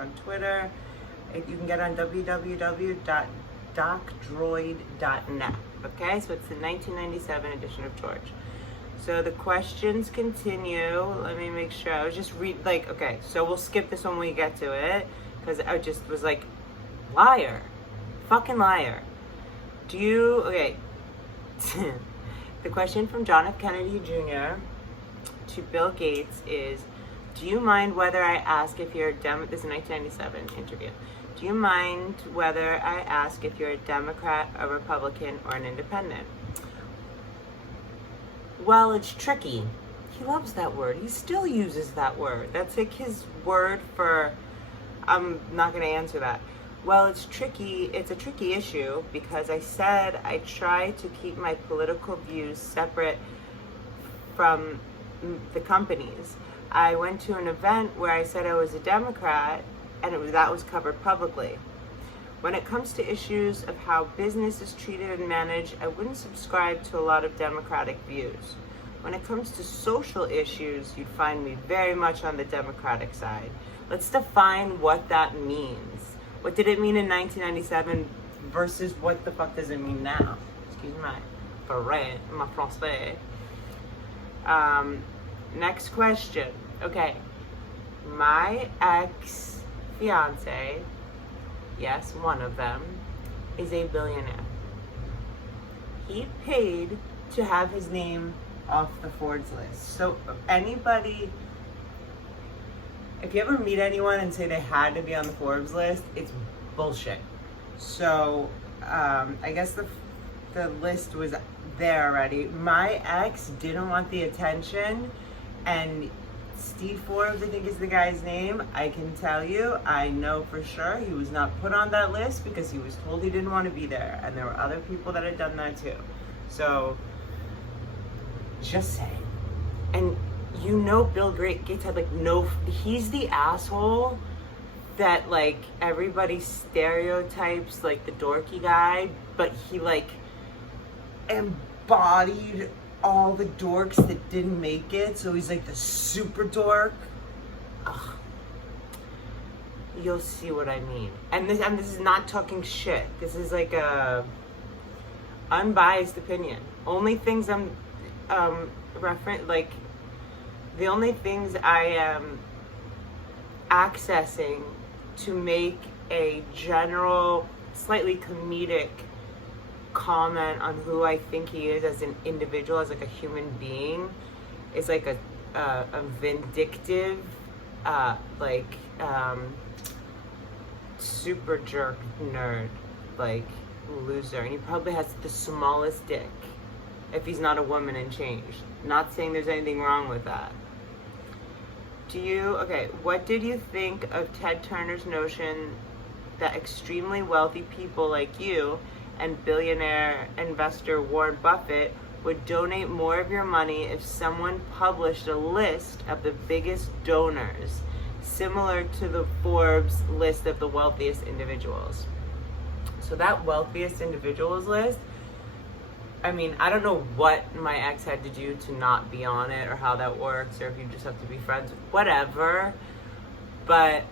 on Twitter. You can get on www.docdroid.net. Okay, so it's the 1997 edition of George. So the questions continue. Let me make sure. I was just okay, so we'll skip this one when we get to it, because I just was like, liar. Fucking liar. Okay. The question from John F. Kennedy Jr. to Bill Gates is, do you mind whether I ask if you're this is a 1997 interview. Do you mind whether I ask if you're a Democrat, a Republican, or an independent? Well, it's tricky. He loves that word. He still uses that word. That's like his word for, I'm not going to answer that. Well, it's tricky. It's a tricky issue because I said I try to keep my political views separate from the companies. I went to an event where I said I was a Democrat, and that was covered publicly. When it comes to issues of how business is treated and managed, I wouldn't subscribe to a lot of Democratic views. When it comes to social issues, you'd find me very much on the Democratic side. Let's define what that means. What did it mean in 1997 versus what the fuck does it mean now? Excuse my français. Next question. Okay. My ex-fiance, yes, one of them, is a billionaire. He paid to have his name off the Forbes list. So anybody, if you ever meet anyone and say they had to be on the Forbes list, it's bullshit. So I guess the list was there already. My ex didn't want the attention, and Steve Forbes, I think is the guy's name. I can tell you, I know for sure he was not put on that list because he was told he didn't want to be there, and there were other people that had done that too. So just saying. And you know, Bill Gates had he's the asshole that everybody stereotypes the dorky guy, but he embodied all the dorks that didn't make it, so he's the super dork. Ugh. You'll see what I mean. And this is not talking shit. This is a unbiased opinion. Only things I'm the only things I am accessing to make a general, slightly comedic comment on who I think he is as an individual, as a human being, is a vindictive, super jerk nerd, loser, and he probably has the smallest dick if he's not a woman and changed. Not saying there's anything wrong with that. What did you think of Ted Turner's notion that extremely wealthy people like you and billionaire investor Warren Buffett would donate more of your money if someone published a list of the biggest donors, similar to the Forbes list of the wealthiest individuals? So that wealthiest individuals list, I mean, I don't know what my ex had to do to not be on it, or how that works, or if you just have to be friends, whatever. But,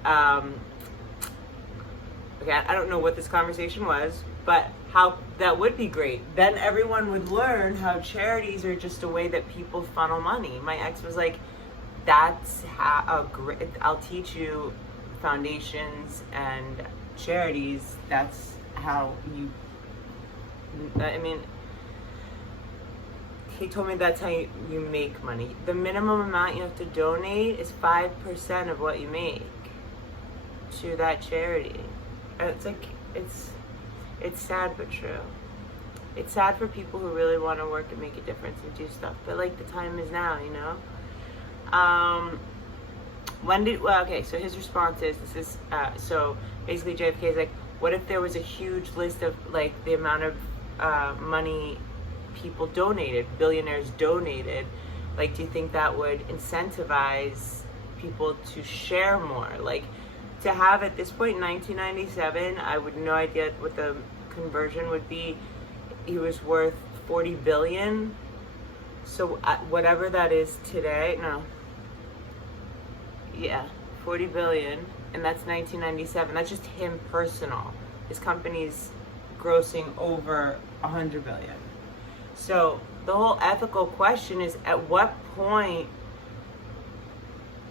okay, I don't know what this conversation was, but how that would be great. Then everyone would learn how charities are just a way that people funnel money. My ex was like, that's how I'll teach you foundations and charities. That's how you, I mean, he told me that's how you make money. The minimum amount you have to donate is 5% of what you make to that charity. It's sad but true. It's sad for people who really want to work and make a difference and do stuff, but the time is now, you know. So his response is, so basically JFK is what if there was a huge list of the amount of money people donated, billionaires donated, do you think that would incentivize people to share more? To have at this point in 1997, I would no idea what the conversion would be. He was worth 40 billion. So whatever that is today, 40 billion and that's 1997. That's just him personal. His company's grossing over 100 billion. So the whole ethical question is, at what point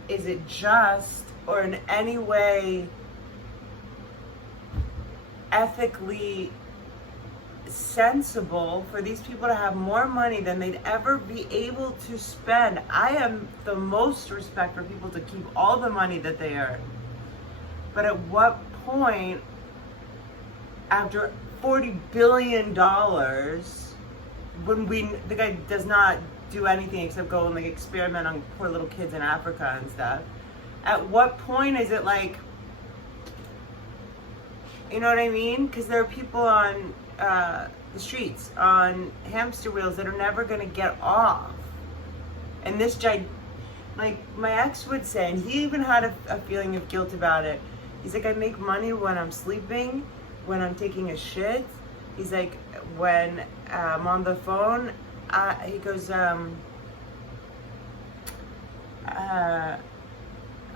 is it just or in any way ethically sensible for these people to have more money than they'd ever be able to spend? I am the most respect for people to keep all the money that they earn. But at what point, after $40 billion, when the guy does not do anything except go and like experiment on poor little kids in Africa and stuff, at what point is it like, you know what I mean? Because there are people on the streets on hamster wheels that are never going to get off. And this like my ex would say, and he even had a feeling of guilt about it. He's like, I make money when I'm sleeping, when I'm taking a shit. He's like, when I'm on the phone, he goes, what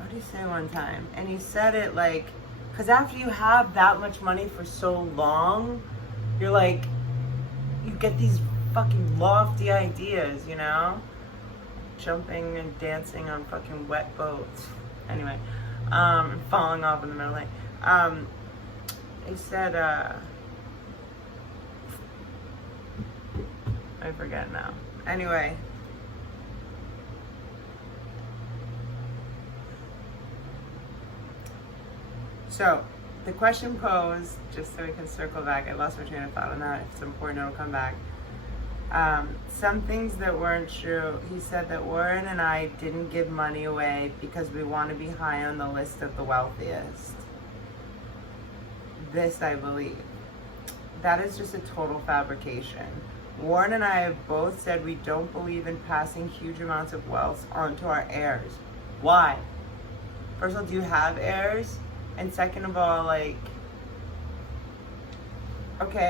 did he say one time? And he said it like, because after you have that much money for so long, you're like, you get these fucking lofty ideas, you know? Jumping and dancing on fucking wet boats. Anyway, falling off in the middle of the night. He said, I forget now. Anyway. So, the question posed, just so we can circle back, I lost my train of thought on that. If it's important, it'll come back. Some things that weren't true. He said that Warren and I didn't give money away because we want to be high on the list of the wealthiest. This I believe. That is just a total fabrication. Warren and I have both said we don't believe in passing huge amounts of wealth onto our heirs. Why? First of all, do you have heirs? And second of all, like, okay.